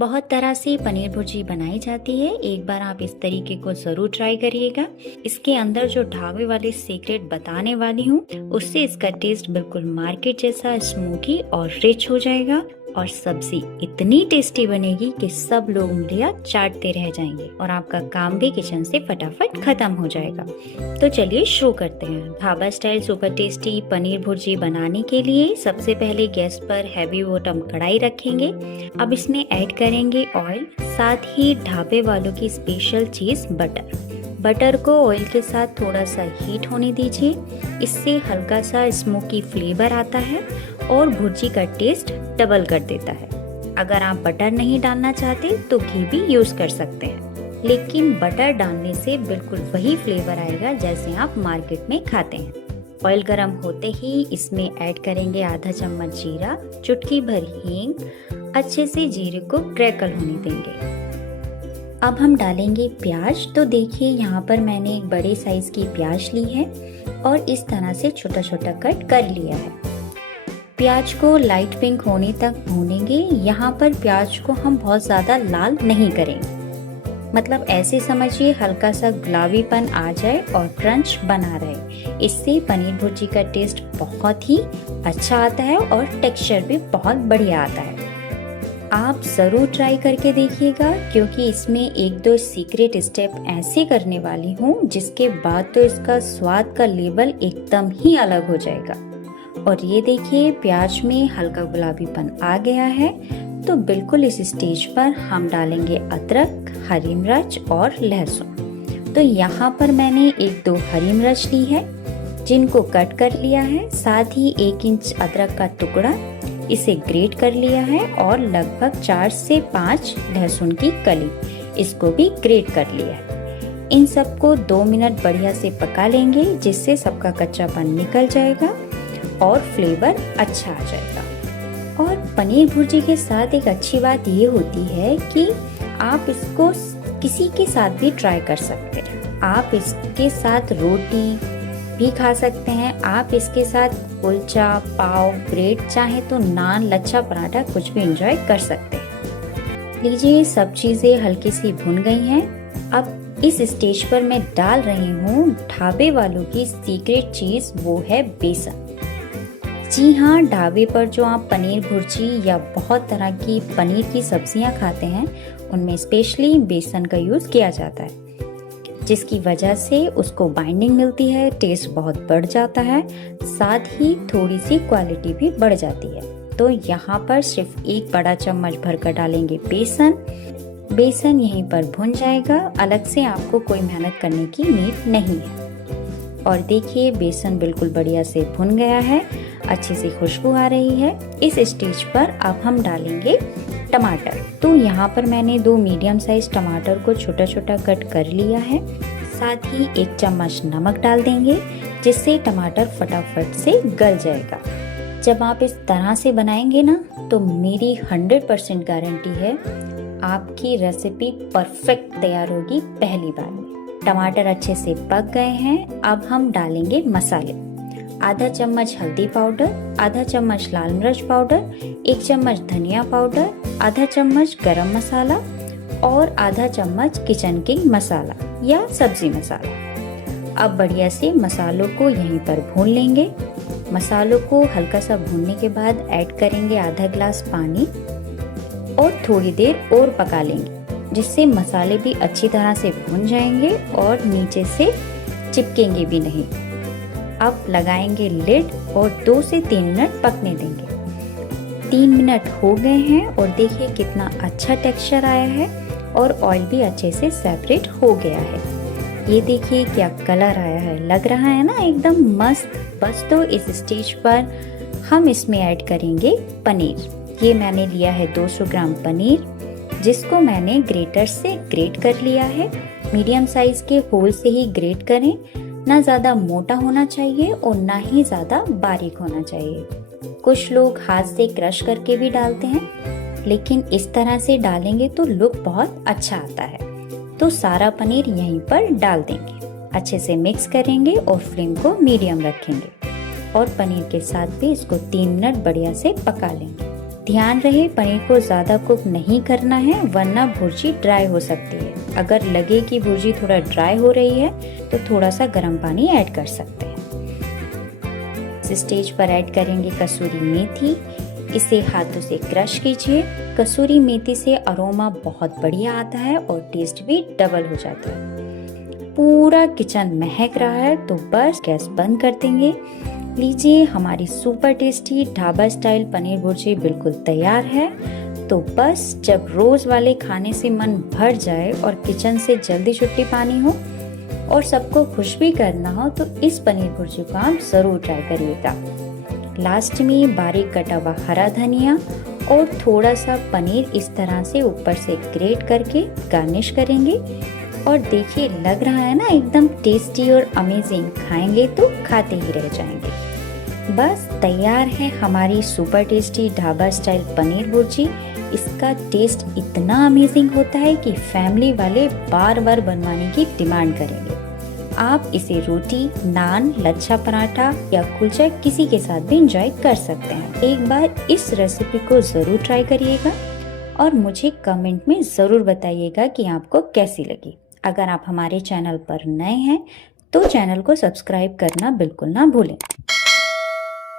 बहुत तरह से पनीर भुर्जी बनाई जाती है। एक बार आप इस तरीके को जरूर ट्राई करिएगा। इसके अंदर जो ढाबे वाले सीक्रेट बताने वाली हूँ, उससे इसका टेस्ट बिल्कुल मार्केट जैसा स्मोकी और रिच हो जाएगा और सब्जी इतनी टेस्टी बनेगी कि सब लोग उंगलियां चाटते रह जाएंगे और आपका काम भी किचन से फटाफट खत्म हो जाएगा। तो चलिए शुरू करते हैं। Dhaba style super tasty paneer bhurji बनाने के लिए सबसे पहले गैस पर हैवी बॉटम कढ़ाई रखेंगे। अब इसमें ऐड करेंगे ऑयल, साथ ही ढाबे वालों की स्पेशल चीज बटर को ऑयल के साथ थोड़ा सा हीट होने दीजिए। इससे हल्का सा स्मोकी फ्लेवर आता है और भुर्जी का टेस्ट डबल कर देता है। अगर आप बटर नहीं डालना चाहते तो घी भी यूज कर सकते हैं, लेकिन बटर डालने से बिल्कुल वही फ्लेवर आएगा जैसे आप मार्केट में खाते हैं। ऑयल गरम होते ही इसमें ऐड करेंगे आधा चम्मच जीरा, चुटकी भर हींग। अच्छे से जीरे को क्रैकल होने देंगे। अब हम डालेंगे प्याज। तो देखिए यहाँ पर मैंने एक बड़े साइज की प्याज ली है और इस तरह से छोटा छोटा कट कर लिया है। प्याज को लाइट पिंक होने तक भूनेंगे। यहाँ पर प्याज को हम बहुत ज़्यादा लाल नहीं करेंगे, मतलब ऐसे समझिए हल्का सा गुलाबीपन आ जाए और क्रंच बना रहे। इससे पनीर भुर्जी का टेस्ट बहुत ही अच्छा आता है और टेक्सचर भी बहुत बढ़िया आता है। आप ज़रूर ट्राई करके देखिएगा, क्योंकि इसमें एक दो सीक्रेट स्टेप ऐसे करने वाली हूँ जिसके बाद तो इसका स्वाद का लेवल एकदम ही अलग हो जाएगा। और ये देखिए प्याज में हल्का गुलाबीपन आ गया है। तो बिल्कुल इस स्टेज पर हम डालेंगे अदरक, हरी मिर्च और लहसुन। तो यहाँ पर मैंने एक दो हरी मिर्च ली है जिनको कट कर लिया है। साथ ही 1 इंच अदरक का टुकड़ा, इसे ग्रेट कर लिया है। और लगभग 4 से 5 लहसुन की कली, इसको भी ग्रेट कर लिया है। इन सबको 2 मिनट बढ़िया से पका लेंगे, जिससे सबका कच्चापन निकल जाएगा और फ्लेवर अच्छा आ जाएगा। और पनीर भुर्जी के साथ एक अच्छी बात ये होती है कि आप इसको किसी के साथ भी ट्राई कर सकते हैं। आप इसके साथ रोटी भी खा सकते हैं। आप इसके साथ कुलचा, पाव, ब्रेड, चाहे तो नान, लच्छा पराठा कुछ भी एंजॉय कर सकते हैं। लीजिए सब चीजें हल्की सी भुन गई हैं। अब इस स्टेज पर मैं डाल रही हूँ ढाबे वालों की सीक्रेट चीज, वो है बेसन। जी हाँ, ढाबे पर जो आप पनीर भुर्जी या बहुत तरह की पनीर की सब्जियां खाते हैं, उनमें स्पेशली बेसन का यूज किया जाता है, जिसकी वजह से उसको बाइंडिंग मिलती है, टेस्ट बहुत बढ़ जाता है, साथ ही थोड़ी सी क्वालिटी भी बढ़ जाती है। तो यहाँ पर सिर्फ 1 बड़ा चम्मच भरकर डालेंगे बेसन यहीं पर भुन जाएगा। अलग से आपको कोई मेहनत करने की नीड नहीं है। और देखिए बेसन बिल्कुल बढ़िया से भुन गया है, अच्छी सी खुशबू आ रही है। इस स्टेज पर अब हम डालेंगे टमाटर। तो यहाँ पर मैंने 2 मीडियम साइज टमाटर को छोटा छोटा कट कर लिया है। साथ ही 1 चम्मच नमक डाल देंगे, जिससे टमाटर फटाफट से गल जाएगा। जब आप इस तरह से बनाएंगे ना, तो मेरी 100% गारंटी है आपकी रेसिपी परफेक्ट तैयार होगी पहली बार में। टमाटर अच्छे से पक गए हैं। अब हम डालेंगे मसाले। आधा चम्मच हल्दी पाउडर, आधा चम्मच लाल मिर्च पाउडर, 1 चम्मच धनिया पाउडर, आधा चम्मच गरम मसाला और आधा चम्मच किचन किंग मसाला या सब्जी मसाला। अब बढ़िया से मसालों को यहीं पर भून लेंगे। मसालों को हल्का सा भूनने के बाद ऐड करेंगे आधा ग्लास पानी और थोड़ी देर और पका लेंगे, जिससे मसाले भी अच्छी तरह से भून जाएंगे और नीचे से चिपकेंगे भी नहीं। अब लगाएंगे लिड और 2 से 3 मिनट पकने देंगे। 3 मिनट हो गए हैं और देखिए कितना अच्छा टेक्सचर आया है और ऑयल भी अच्छे से सेपरेट हो गया है। ये देखिए क्या कलर आया है, लग रहा है ना एकदम मस्त। बस तो इस स्टेज पर हम इसमें ऐड करेंगे पनीर। ये मैंने लिया है 200 ग्राम पनीर, जिसको मैंने ग्रेटर से ग्रेट कर लिया है। मीडियम साइज के होल से ही ग्रेट करें, ना ज़्यादा मोटा होना चाहिए और ना ही ज़्यादा बारीक होना चाहिए। कुछ लोग हाथ से क्रश करके भी डालते हैं, लेकिन इस तरह से डालेंगे तो लुक बहुत अच्छा आता है। तो सारा पनीर यहीं पर डाल देंगे, अच्छे से मिक्स करेंगे और फ्लेम को मीडियम रखेंगे और पनीर के साथ भी इसको 3 मिनट बढ़िया से पका लेंगे। ध्यान रहे पनीर को ज़्यादा कुक नहीं करना है, वरना भुर्जी ड्राई हो सकती है। अगर लगे कि भुर्जी थोड़ा ड्राई हो रही है तो थोड़ा सा गर्म पानी ऐड कर सकते हैं। इस स्टेज पर ऐड करेंगे कसूरी मेथी। इसे हाथों से क्रश कीजिए। कसूरी मेथी से अरोमा बहुत बढ़िया आता है और टेस्ट भी डबल हो जाता है। पूरा किचन महक रहा है तो बस गैस बंद कर देंगे। लीजिए, हमारी super tasty dhaba style paneer bhurji बिल्कुल तैयार है। तो बस जब रोज वाले खाने से मन भर जाए और किचन से जल्दी छुट्टी पानी हो और सबको खुश भी करना हो तो इस पनीर भुर्जी को आप जरूर ट्राई करिएगा। लास्ट में बारीक कटा हुआ हरा धनिया और थोड़ा सा पनीर इस तरह से ऊपर से ग्रेट करके गार्निश करेंगे। और देखिए, लग रहा है ना एकदम टेस्टी और अमेजिंग। खाएंगे तो खाते ही रह जाएंगे। बस तैयार है हमारी super tasty dhaba style paneer bhurji. इसका टेस्ट इतना अमेजिंग होता है कि फैमिली वाले बार बार बनवाने की डिमांड करेंगे। आप इसे रोटी, नान, लच्छा पराठा या कुलचा किसी के साथ भी एंजॉय कर सकते हैं। एक बार इस रेसिपी को जरूर ट्राई करिएगा और मुझे कमेंट में जरूर बताइएगा कि आपको कैसी लगी। अगर आप हमारे चैनल पर नए हैं तो चैनल को सब्सक्राइब करना बिल्कुल ना भूलें।